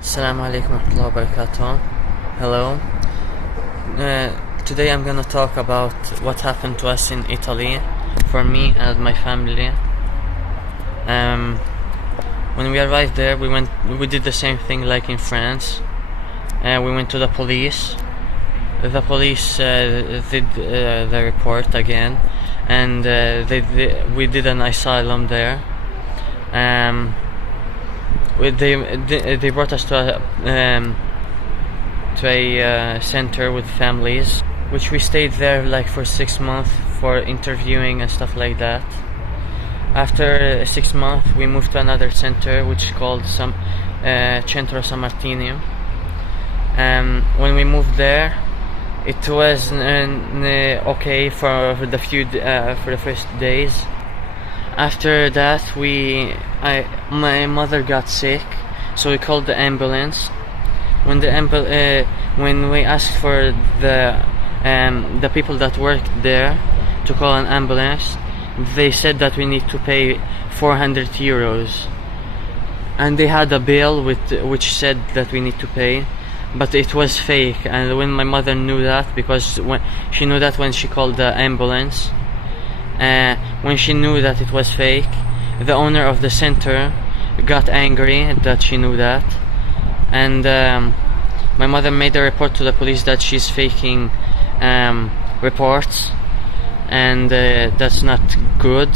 Assalamu alaikum warahmatullahi wabarakatuh. Hello. Today I'm gonna talk about what happened to us in Italy, for me and my family. When we arrived there, we did the same thing like in France. We went to the police. The police did the report again, and we did an asylum there. They brought us to a center with families, which we stayed there like for 6 months for interviewing and stuff like that. After 6 months, we moved to another center, which is called Centro San Martino. When we moved there, it was okay for the first days. After that, my mother got sick, so we called the ambulance. When we asked for the people that worked there to call an ambulance, they said that we need to pay 400 euros, and they had a bill which said that we need to pay, but it was fake. And when my mother knew that, because when she called the ambulance, when she knew that it was fake, the owner of the center got angry that she knew that, and my mother made a report to the police that she's faking reports, and that's not good.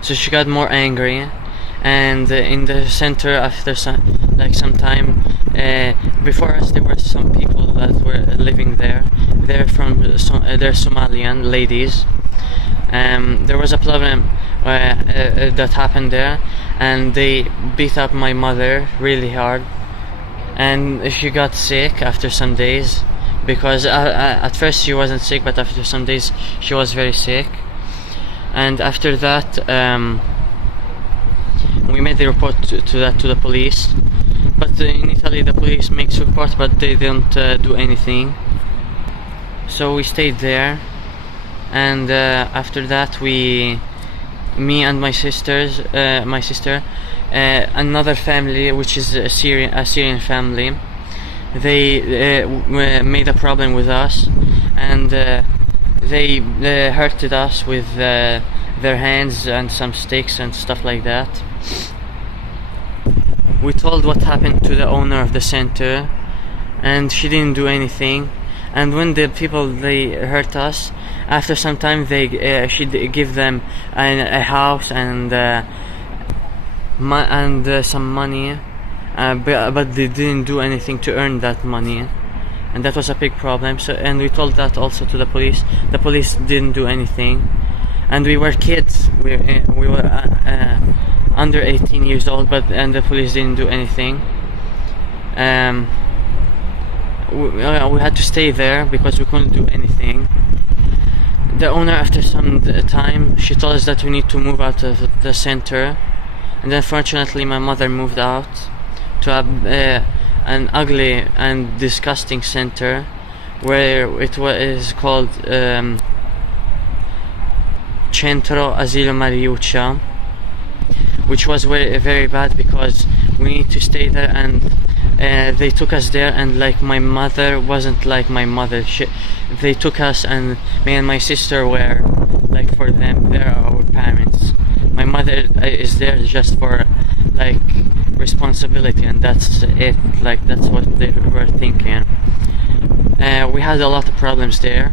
So she got more angry, and in the center, after some time, before us there were some people that were living there. They're Somalian ladies. There was a problem that happened there, and they beat up my mother really hard, and she got sick after some days, because at first she wasn't sick, but after some days she was very sick. And after that, we made the report to the police. But in Italy the police makes reports, but they don't do anything. So we stayed there, and after that me and my sister, another family, which is a Syrian family, they made a problem with us, and they hurted us with their hands and some sticks and stuff like that. We told what happened to the owner of the center, and she didn't do anything. And when the people they hurt us, after some time she give them a house and some money, but they didn't do anything to earn that money, and that was a big problem. So, and we told that also to the police. The police didn't do anything, and we were kids. We were under 18 years old, and the police didn't do anything. We had to stay there because we couldn't do anything. The owner, after some time, she told us that we need to move out of the center, and unfortunately my mother moved out to an ugly and disgusting center, where it is called Centro Asilo Mariuccia, which was very, very bad, because we need to stay there, and they took us there, and like my mother wasn't like my mother. They took us, and me and my sister were like, for them, they're our parents. My mother is there just for like responsibility, and that's it. Like, that's what they were thinking. We had a lot of problems there,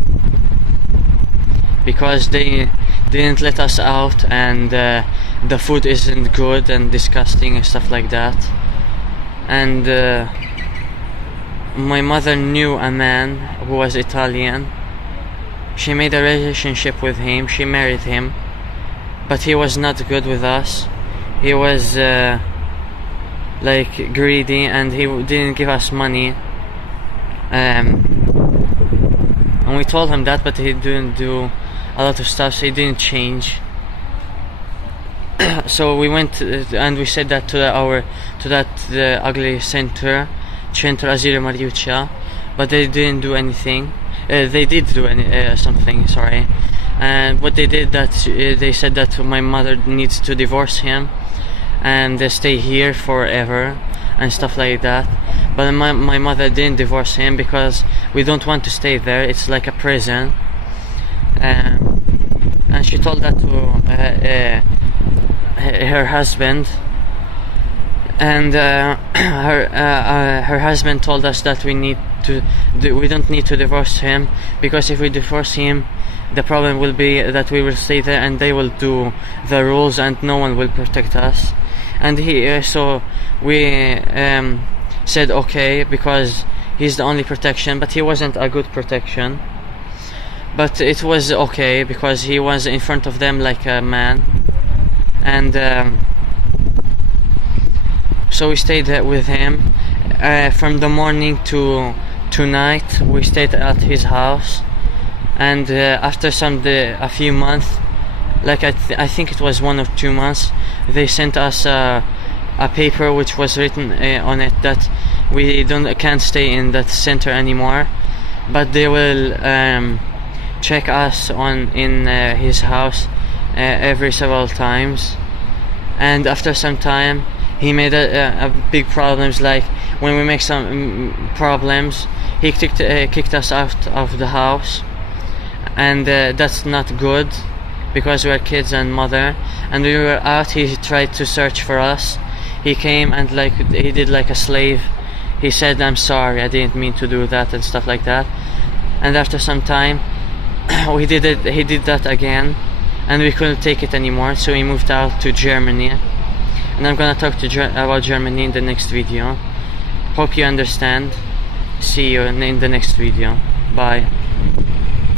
because they didn't let us out, and the food isn't good and disgusting and stuff like that. And my mother knew a man who was Italian. She made a relationship with him, she married him, but he was not good with us. He was like greedy, and he didn't give us money, and we told him that, but he didn't do a lot of stuff, so he didn't change. So we went and we said that the ugly center, Centro Asilo Mariuccia, but they didn't do anything. They did do something, sorry. And what they did, that they said that my mother needs to divorce him, and stay here forever and stuff like that. But my mother didn't divorce him because we don't want to stay there. It's like a prison. And she told that to her husband, and her husband told us that we don't need to divorce him, because if we divorce him, the problem will be that we will stay there and they will do the rules and no one will protect us. And so we said okay, because he's the only protection, but he wasn't a good protection. But it was okay because he was in front of them like a man. And so we stayed with him from the morning to night. We stayed at his house, and after a few months, like I think it was 1 or 2 months, they sent us a paper which was written on it that we can't stay in that center anymore, but they will check us in his house every several times. And after some time, he made a big problems. Like when we make some problems, he kicked us out of the house, and that's not good because we're kids and mother. And we were out, he tried to search for us. He came and he did like a slave. He said, "I'm sorry, I didn't mean to do that," and stuff like that. And after some time, he did that again, and we couldn't take it anymore, so we moved out to Germany. And I'm gonna talk about Germany in the next video. Hope you understand. See you in the next video. Bye.